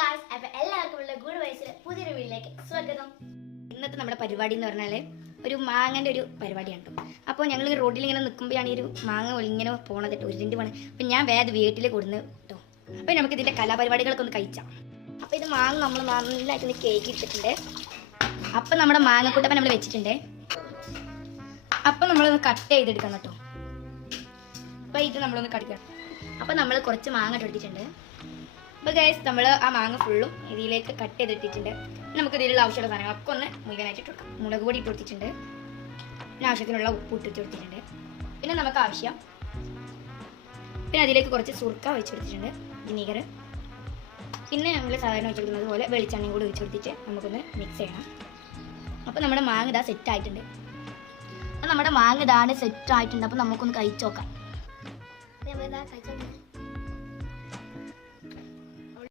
Guys, അപ്പോൾ എല്ലാവർക്കും good വൈസിലെ പുതിയൊരു വീഡിയോയിലേക്ക് സ്വാഗതം. ഇന്നത്തെ നമ്മുടെ പരിപാടി എന്ന് പറഞ്ഞാൽ ഒരു മാങ്ങൻ്റെ ഒരു പരിപാടിയാണ് കേട്ടോ. അപ്പോൾ ഞങ്ങൾ റോഡിൽ ഇങ്ങനെ നിൽക്കുമ്പോഴാണ് ഈ ഒരു മാങ്ങ ഇങ്ങനെ പോണത് കേട്ടോ, ഉരുണ്ട് പോണത്. അപ്പം ഞാൻ വേറെ വീട്ടിൽ കൊടുന്ന് കേട്ടോ. അപ്പോൾ നമുക്ക് ഇതിൻ്റെ കലാപരിപാടികളൊക്കെ ഒന്ന് കഴിച്ചാം. അപ്പോൾ ഇത് മാങ്ങ നമ്മൾ നല്ലതായിട്ടൊന്ന് കേക്ക് ഇട്ടിട്ടുണ്ട്. അപ്പം നമ്മുടെ മാങ്ങക്കൂട്ടപ്പം നമ്മൾ വെച്ചിട്ടുണ്ട്. അപ്പം നമ്മളൊന്ന് കട്ട് ചെയ്തെടുക്കണം കേട്ടോ. അപ്പോൾ ഇത് നമ്മളൊന്ന് കടിക്കണം. അപ്പോൾ നമ്മൾ കുറച്ച് മാങ്ങ എടുത്തിട്ടുണ്ട്. അപ്പോൾ ഗൈസ് നമ്മൾ ആ മാങ്ങ ഫുള്ളും ഇതിലേക്ക് കട്ട് ചെയ്തെടുത്തിട്ടുണ്ട്. നമുക്ക് ഇതിലുള്ള ആവശ്യമുള്ള സാധനങ്ങളൊക്കെ ഒന്ന് മുഴുവനായിട്ട് ഇട്ട് കൊടുക്കാം. മുളക് പൊടി ഇട്ട് കൊടുത്തിട്ടുണ്ട്, പിന്നെ ആവശ്യത്തിനുള്ള ഉപ്പ് ഇട്ടിട്ട് കൊടുത്തിട്ടുണ്ട്. പിന്നെ നമുക്ക് ആവശ്യം പിന്നെ അതിലേക്ക് കുറച്ച് സുർക്ക ഒഴിച്ച് കൊടുത്തിട്ടുണ്ട്, വിനീഗർ. പിന്നെ നമ്മൾ സാധാരണ ഒഴിച്ച് കൊടുക്കുന്നത് പോലെ വെളിച്ചെണ്ണയും കൂടി ഒഴിച്ച് കൊടുത്തിട്ട് നമുക്കൊന്ന് മിക്സ് ചെയ്യണം. അപ്പോൾ നമ്മുടെ മാങ്ങ ഇതാ സെറ്റായിട്ടുണ്ട്. അപ്പോൾ നമ്മുടെ മാങ്ങ ഇതാണ് സെറ്റായിട്ടുണ്ട്. അപ്പോൾ നമുക്കൊന്ന് കഴിച്ച് നോക്കാം.